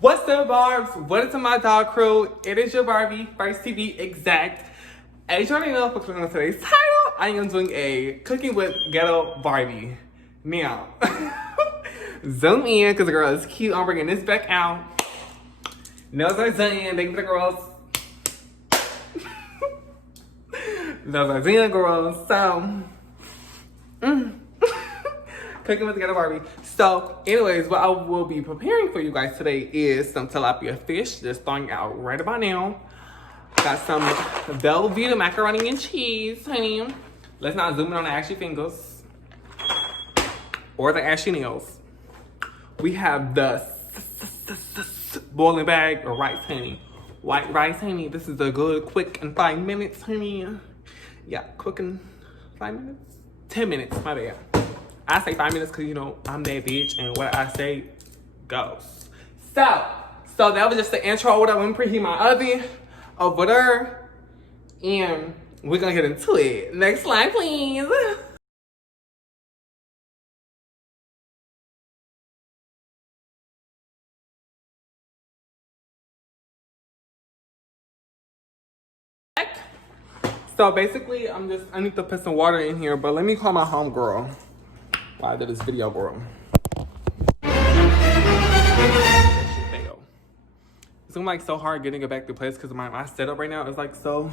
What's up, Barbs? What is to my dog crew? It is your Barbie, first to be exact. As you already know, for clicking on today's title, I am doing a cooking with ghetto Barbie. Now, zoom in because the girl is cute. I'm bringing this back out. Nails are done. Thank you for the girls. Those are done, girls. So, cooking with the ghetto Barbie. So, anyways, what I will be preparing for you guys today is some tilapia fish. Just throwing out right about now. Got some Velveeta macaroni and cheese, honey. Let's not zoom in on the ashy fingers or the ashy nails. We have the boiling bag of rice, honey. White rice, honey. This is a good quick in 5 minutes, honey. Yeah, quick in 5 minutes? 10 minutes, my bad. I say 5 minutes because, you know, I'm that bitch and what I say goes. So that was just the intro. What I'm going to preheat my oven over there. And we're going to get into it. Next slide, please. So basically, I need to put some water in here, but let me call my homegirl while I do this video, girl. It's gonna be like so hard getting it back to place because my setup right now is like so,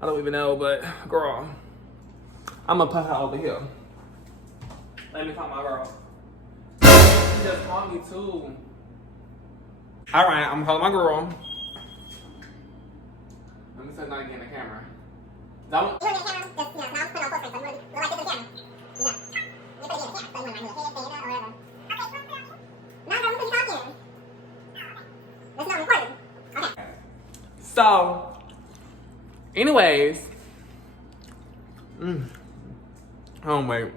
I don't even know, but girl, I'm gonna put her over here. Let me call my girl. She just called me too. All right, I'm calling my girl. Let me set that again the camera. That one. So, anyways, oh wait,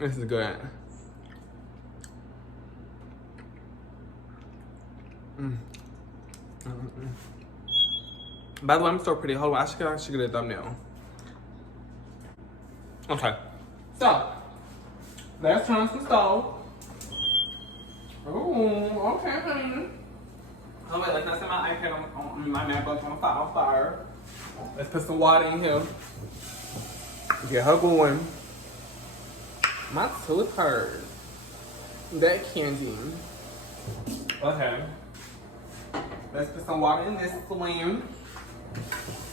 this is good. By the way, I'm still pretty. Hold on, I should get a thumbnail. Okay, so let's turn on some stove. Oh, okay, honey. Oh wait, let's not set my iPad on my MacBook on fire. Let's put some water in here. Get her going. My tooth hurts. That candy. Okay. Let's put some water in this one.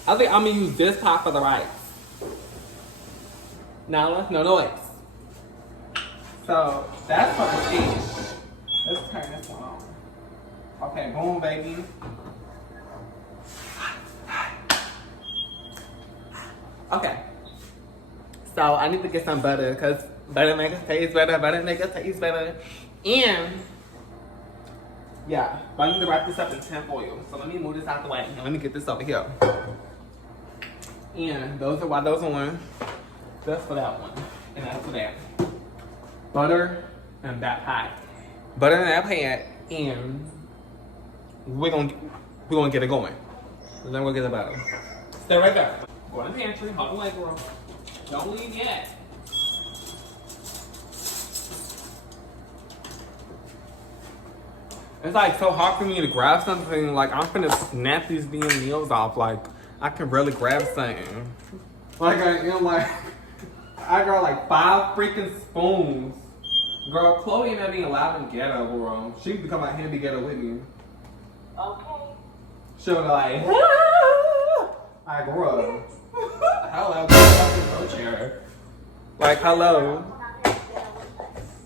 I think I'm gonna use this pot for the rice. Now, no noise. So that's for the fish. Let's turn this one on. Okay, boom, baby. Okay. So I need to get some butter because butter makes it taste better. Butter makes it taste better. And yeah, but I need to wrap this up in tin foil. So let me move this out the way and let me get this over here. And those are why those are one. That's for that one. And that's for that. Butter and that pie. Butter and that pie. And we're gonna get it going. And then we'll get the butter. Stay right there. Go in the pantry, hold the leg, girl. Don't leave yet. It's like so hard for me to grab something. Like I'm finna snap these damn nails off. Like I can really grab something. Like I got like 5 freaking spoons. Girl, Chloe ain't not being loud and ghetto, girl. She can come out here and be ghetto with me. Okay. She'll be like, I grew up. Hello, get a fucking wheelchair. Like, hello.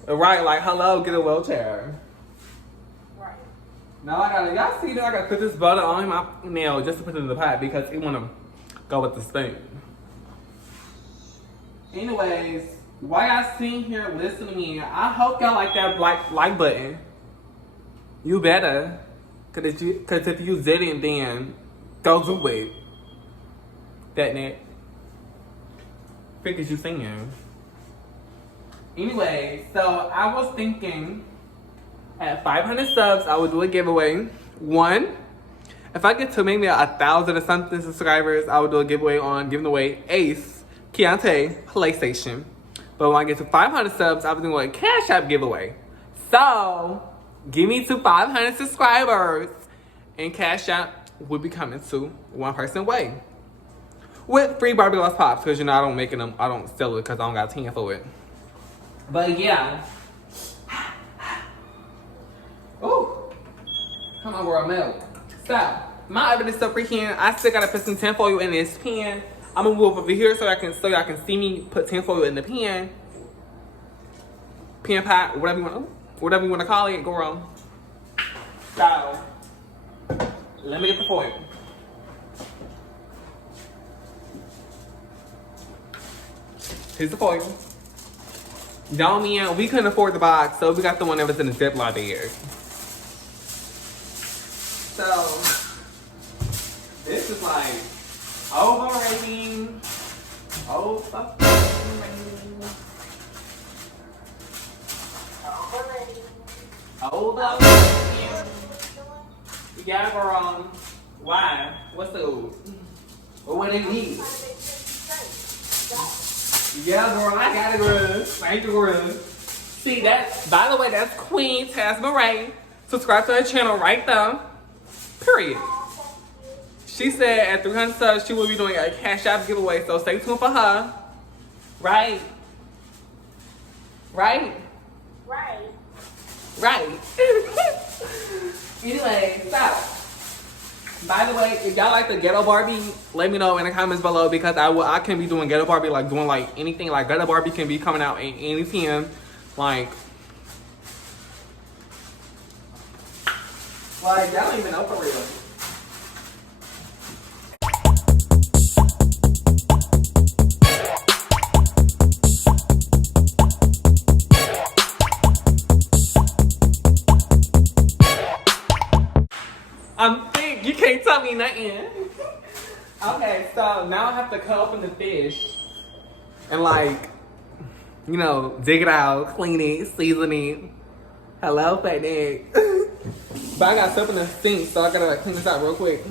Right, like, hello, get a wheelchair. Right. Now I gotta, y'all see that I gotta put this butter on my nail just to put it in the pot because it wanna go with the spoon. Anyways, while y'all sitting here listening to me, I hope y'all like that like button. You better. Cause if you didn't, then go do it. That net. Figures you singing. Anyway, so I was thinking at 500 subs, I would do a giveaway. One, if I get to maybe 1,000 or something subscribers, I would do a giveaway on giving away Ace Keontae PlayStation. But when I get to 500 subs, I was doing a Cash App giveaway. So Give me to 500 subscribers, and Cash App will be coming to one person way with free Barbie Lost Pops, because you know I don't sell it because I don't got 10 for it. But yeah. Oh, come on, girl, milk. Stop. My oven is so freaking. I still gotta put some tinfoil in this pan. I'm gonna move over here so y'all can see me put tinfoil in the pan. Pan pot, whatever you want to call it, girl. So let me get the foil. Here's the foil. Y'all, man, we couldn't afford the box, so we got the one that was in the Ziploc bag. So this is like overrating. Yeah, girl. Why? What's the old? What they need? Yeah, girl, I got it, girl. Thank you, girl. See that? By the way, that's Queen Tasmaray. Subscribe to her channel right there. Period. She said at 300 subs, she will be doing a Cash App giveaway, so stay tuned for her. Right? Right? Right. Right. Anyway, so. By the way, if y'all like the ghetto Barbie, let me know in the comments below, because I can be doing ghetto Barbie, like doing like anything. Like ghetto Barbie can be coming out in any time. Like y'all don't even know for real. I'm thick. You can't tell me nothing. Okay, so now I have to cut open the fish and like, you know, dig it out, clean it, season it. Hello, fat neck. But I got stuff in the sink, so I gotta like clean this out real quick.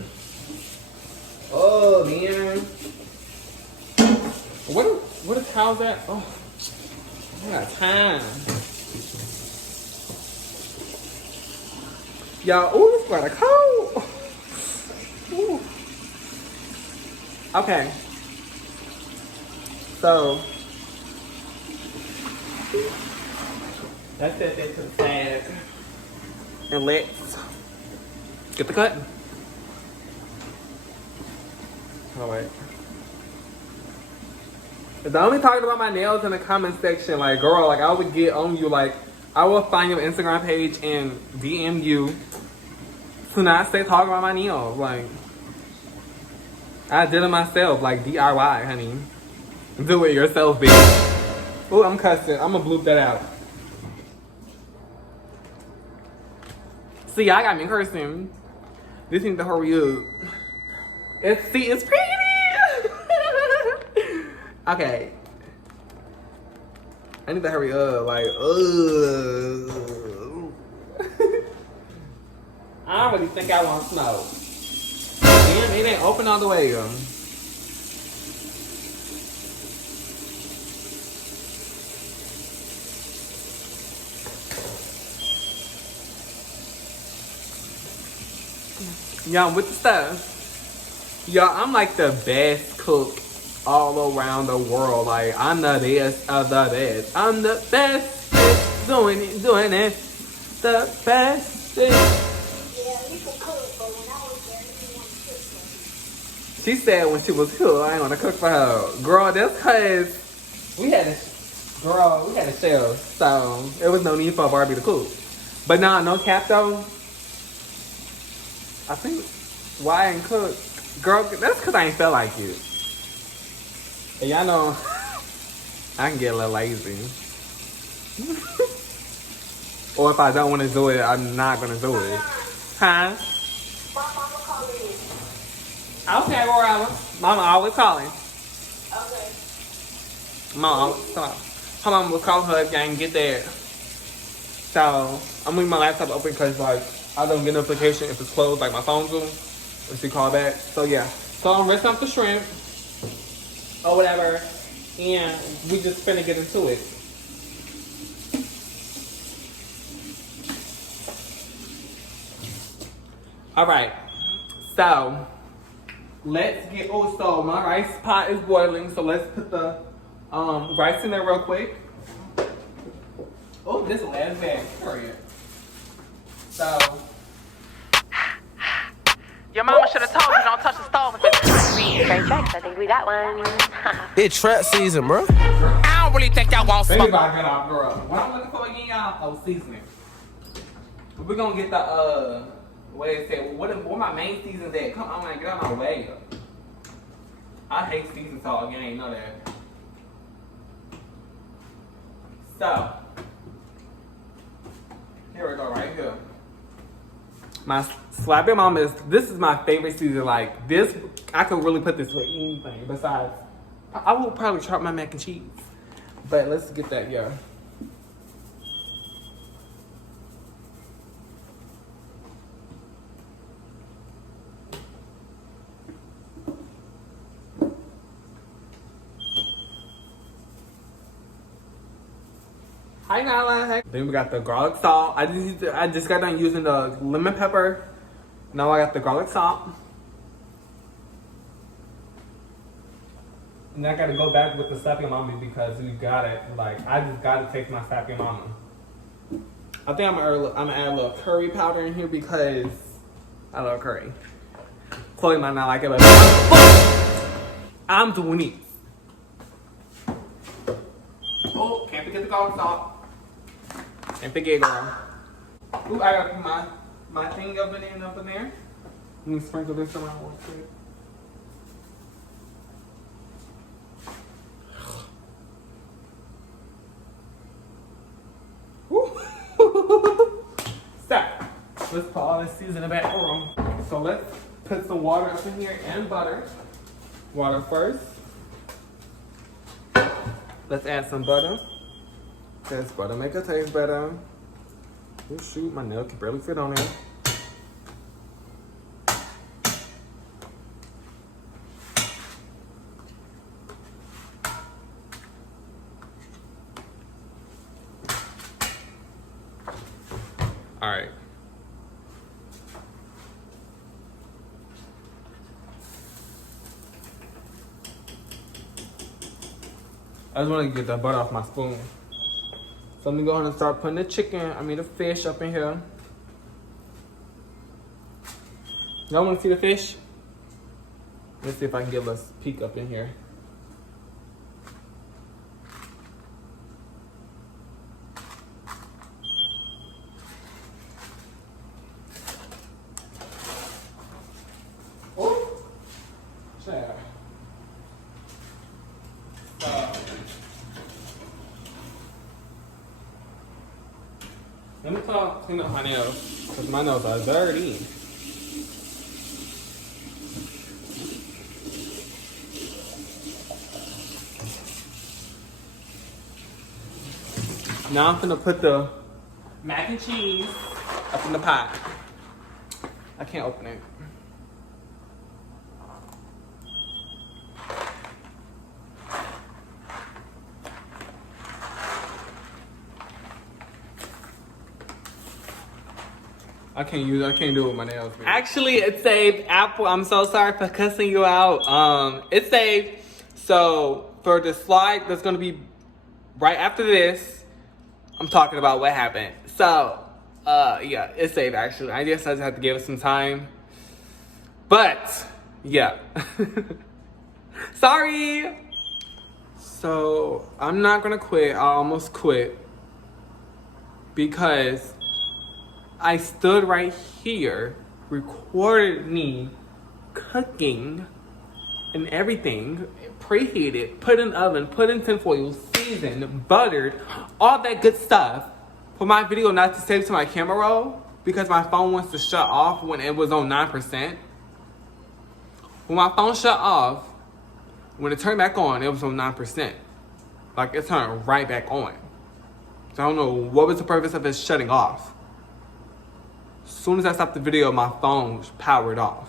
Oh man. What is how's that? Oh, I got time. Y'all, ooh, this got a cold. Ooh. Okay. So let's set that to the side. And let's get the cut. Oh wait. If I'm only talking about my nails in the comment section, like girl, like I would get on you, like I will find your Instagram page and DM you to not stay talking about my nails. Like I did it myself, like DIY, honey. Do it yourself, bitch. Oh, I'm cussing. I'm gonna bloop that out. See, I got me cursing. This needs to hurry up. It's pretty. Okay. I need to hurry up. Like, I don't really think I want smoke. Damn, it ain't open all the way. Y'all, with the stuff. Y'all, I'm like the best cook all around the world. Like, I'm the best of the best. I'm the best at doing it. The best. Yeah, you can cook, but when I was there, you didn't want to cook for me. She said when she was here, I ain't want to cook for her. Girl, that's because we had a chef, so there was no need for Barbie to cook. But nah, no cap though. I think why I ain't cook, girl, that's because I ain't felt like it. And y'all know I can get a little lazy. Or if I don't want to do it, I'm not going to do it. Huh? Mama calling you. Okay, Laura. Mama always calling. Okay. Mama, her mama was calling her if y'all didn't get there. So I'm leaving my laptop open because like I don't get notification if it's closed, like my phone do. If she call back. So yeah. So I'm rinsing off the shrimp or whatever, and we just finna get into it. All right. So let's get. Oh, so my rice pot is boiling. So let's put the rice in there real quick. Oh, this last bag. Period. So. Your mama should have told you don't touch the stove if it's Great tracks. I think we got one. It's trap season, bro. I don't really think y'all want Maybe smoke. I get off, girl. What I'm looking for again, y'all? Oh, seasoning. We're gonna get the way it said. What my main seasons at? Come on, man, get out of my way. I hate season salt. You ain't know that. So here we go, right here. My slapping mama is. This is my favorite season. Like this, I could really put this with anything. Besides, I will probably try my mac and cheese. But let's get that, yeah. Hi, Nyla. Hey. Then we got the garlic salt. I just got done using the lemon pepper. Now I got the garlic salt. And I gotta go back with the slapping mama because we got it. Like, I just gotta take my slapping mama. I think I'm gonna add a little curry powder in here because I love curry. Chloe might not like it, but I'm doing it. Oh, can't forget the garlic salt. And forget, girl. Ooh, I gotta put my thing up in there. Let me sprinkle this around real quick. So, let's put all this seasoning back on. So let's put some water up in here and butter. Water first. Let's add some butter. Because butter make it taste better. Oh shoot, my nail can barely fit on there. All right. I just want to get the butter off my spoon. So let me go ahead and start putting the fish up in here. Y'all want to see the fish? Let's see if I can get a peek up in here. Oh, child. Let me clean up my nails, because my nails are dirty. Now I'm gonna put the mac and cheese up in the pot. I can't open it. I can't do it with my nails, man. Actually, it saved Apple. I'm so sorry for cussing you out. It saved. So for the slide that's gonna be right after this, I'm talking about what happened. So, yeah, it saved actually. I guess I just have to give it some time. But, yeah. Sorry. So, I'm not gonna quit. I almost quit. Because I stood right here, recorded me cooking and everything, preheated, put in oven, put in tinfoil, seasoned, buttered, all that good stuff for my video not to save to my camera roll because my phone wants to shut off when it was on 9%. When my phone shut off, when it turned back on, it was on 9%. Like, it turned right back on. So I don't know what was the purpose of it shutting off. As soon as I stopped the video, my phone powered off.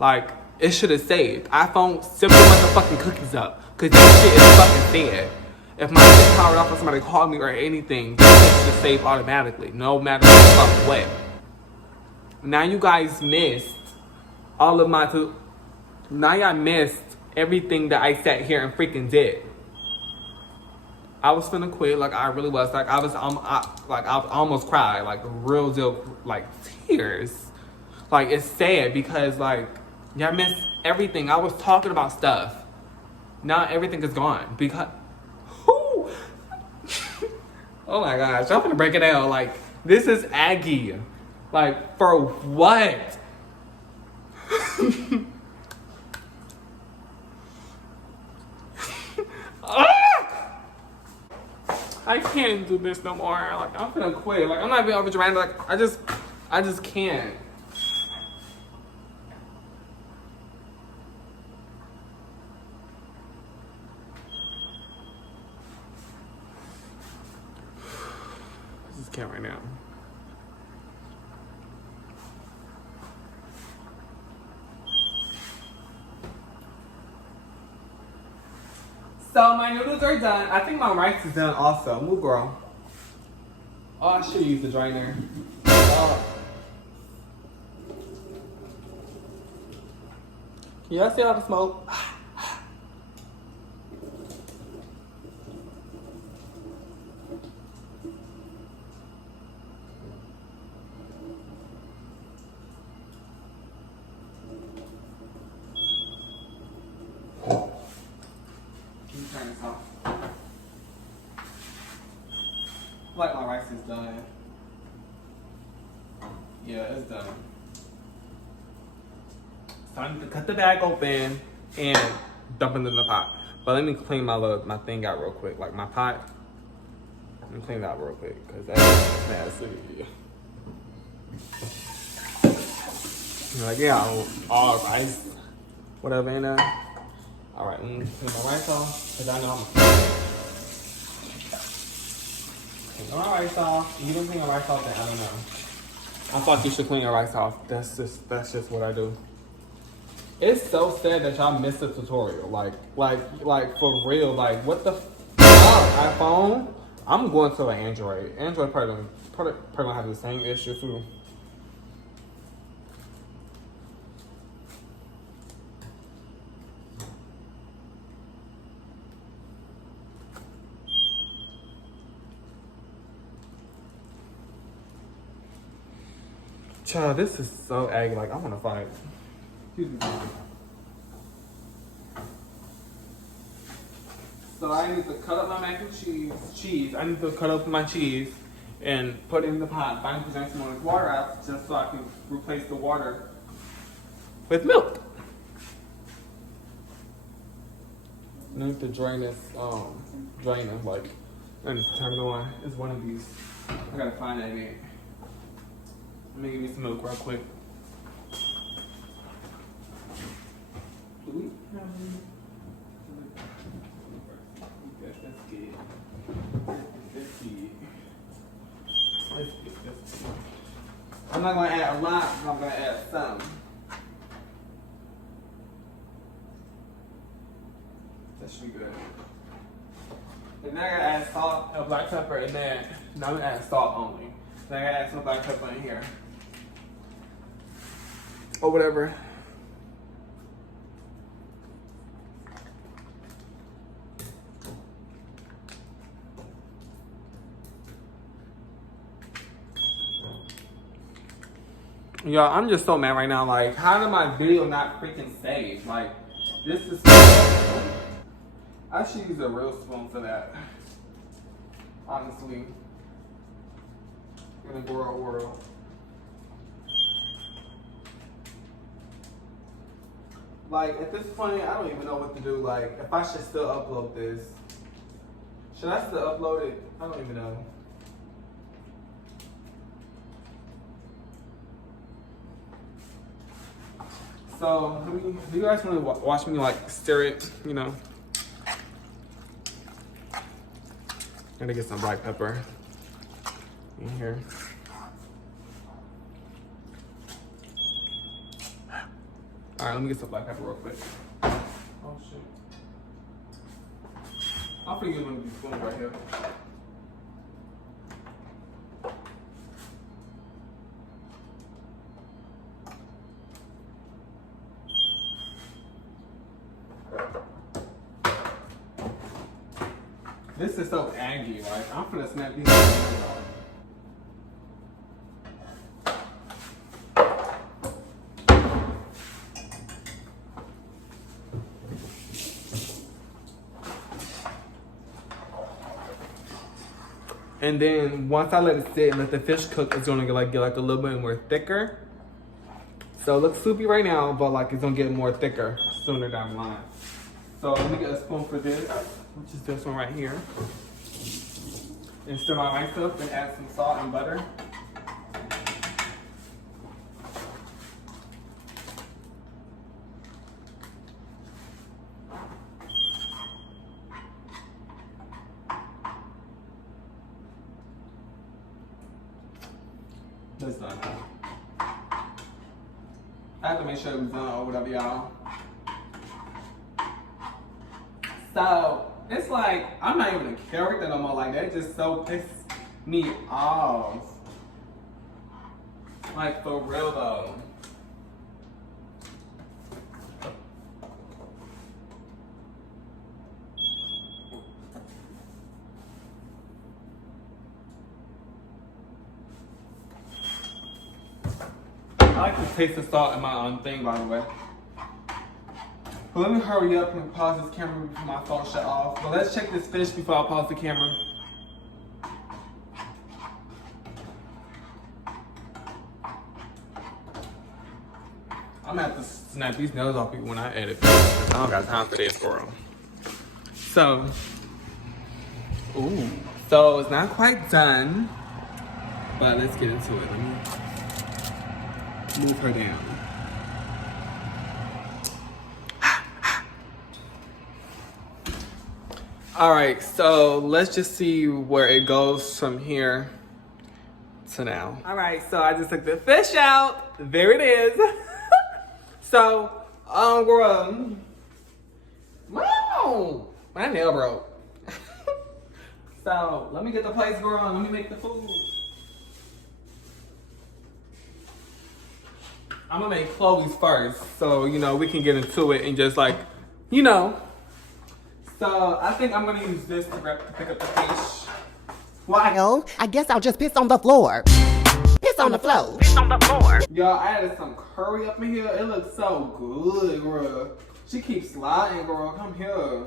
Like, it should have saved. iPhone simply want the fucking cookies up. Cause this shit is fucking dead. If my shit powered off or somebody called me or anything, this shit should save automatically. No matter what. Now you guys missed all of my. Now y'all missed everything that I sat here and freaking did. I was finna quit, like I really was. Like I almost cried, like real deal, like tears. Like it's sad because like y'all missed everything. I was talking about stuff. Now everything is gone because. Who? Oh my gosh, I'm gonna break it down. Like this is Aggie. Like for what? I can't do this no more. Like I'm gonna quit. Like I'm not being over dramatic. Like I just can't. I just can't right now. So my noodles are done. I think my rice is done also. Move, girl. Oh, I should use the drainer. Oh. Can y'all see all the smoke? Turn this off. I feel like my rice is done. Yeah, it's done. So I need to cut the bag open and dump it in the pot. But let me clean my thing out real quick. Like my pot. Let me clean it out real quick because that's nasty. Like yeah, all rice, whatever in there. All right, let me clean my rice off because I know I'm clean my rice off. If you don't clean your rice off, then I don't know. I thought you should clean your rice off. That's just what I do. It's so sad that y'all missed the tutorial. Like for real. Like what the fuck, iPhone? I'm going to an Android. Android probably gonna have the same issue too. Child, this is so aggy. Like I want to fight. Excuse me. So I need to cut up my mac and cheese. I need to cut up my cheese and put it in the pot. Finally put some more water out just so I can replace the water with milk. I need to drain this drainer, like, and turn it on. It's one of these. I gotta find that again. Let me give me some milk real quick. Do we have any? That's good. Let's see. I'm not gonna add a lot, but I'm gonna add some. That should be good. And then I gotta add salt, black pepper, and then now I'm gonna add salt only. Then I gotta add some black pepper in here. Or whatever. Y'all, I'm just so mad right now. Like, how did my video not freaking save? Like, this is. I should use a real spoon for that. Honestly. In a girl world. Like, at this point, I don't even know what to do. Like, if I should still upload this. Should I still upload it? I don't even know. So, do you guys want to watch me, like, stir it, you know? I'm gonna get some black pepper in here. All right, let me get some black pepper real quick. Oh, shoot. I'll figure one of these spoons right here. This is so aggy, like I'm gonna snap these off. And then once I let it sit and let the fish cook, it's gonna get like a little bit more thicker. So it looks soupy right now, but like it's gonna get more thicker sooner down the line. So let me get a spoon for this, which is this one right here. And stir my rice up and add some salt and butter. That's done. I have to make sure it was done or whatever, y'all. So it's like I'm not even a character no more. Like that just so pisses me off. Like for real though. I like to taste the salt in my own thing, by the way. But let me hurry up and pause this camera before my phone shut off. But let's check this fish before I pause the camera. I'm gonna have to snap these nails off when I edit. I don't got time for this, girl. So, ooh. So it's not quite done, but let's get into it. Let me move her down. All right, so let's just see where it goes from here to now. All right, so I just took the fish out. There it is. So, girl, wow, my nail broke. So let me get the plates, girl, and let me make the food. I'm gonna make Chloe's first, so you know we can get into it and just like, you know. So I think I'm gonna use this to pick up the fish. Well, I guess I'll just piss on the floor. Piss on the floor. It's on the floor. Y'all, I added some curry up in here. It looks so good, girl. She keeps sliding, girl. Come here.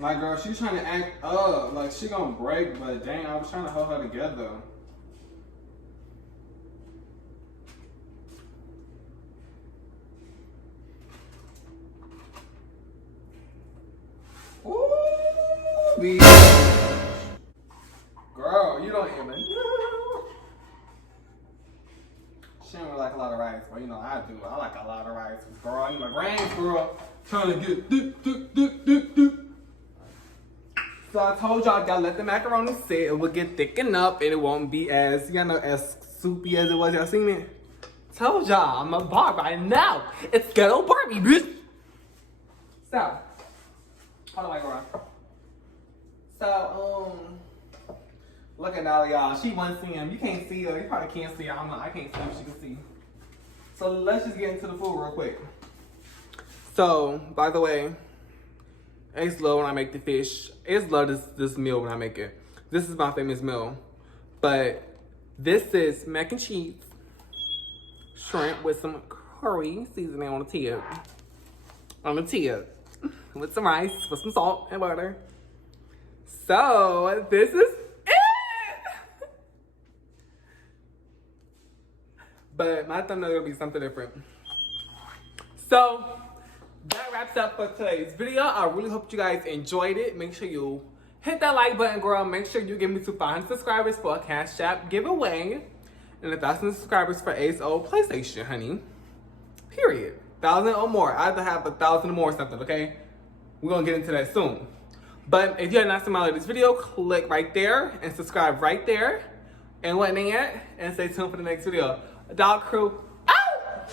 Like, girl, she's trying to act up. Like, she gonna break, but dang, I was trying to hold her together. Ooh, girl, you don't even know. She don't really like a lot of rice, but you know I do. I like a lot of rice. Girl, I need my grains, girl. Trying to get do. So I told y'all I gotta let the macaroni sit. It will get thickened up and it won't be as, you know, as soupy as it was. Y'all seen it? Told y'all I'm a Barbie. I know. It's ghetto Barbie, bitch. So, hold on, my girl. So, look at Nala, y'all. She wasn't seeing him. You can't see her. You probably can't see her. I can't see if she can see. So let's just get into the food real quick. So, by the way, I used to love when I make the fish. I used to love this meal when I make it. This is my famous meal. But this is mac and cheese, shrimp with some curry seasoning on the tip. With some rice, with some salt and butter. So, this is it! But my thumbnail is gonna be something different. So, that wraps up for today's video. I really hope you guys enjoyed it. Make sure you hit that like button, girl. Make sure you give me to 500 subscribers for a Cash App giveaway. And 1,000 subscribers for Ace Old PlayStation, honey. Period. 1,000 or more. I have to have 1,000 or more or something, okay? We're gonna get into that soon. But if you have not seen my latest video, click right there and subscribe right there. And whatnot, and stay tuned for the next video. Dog Crew, out!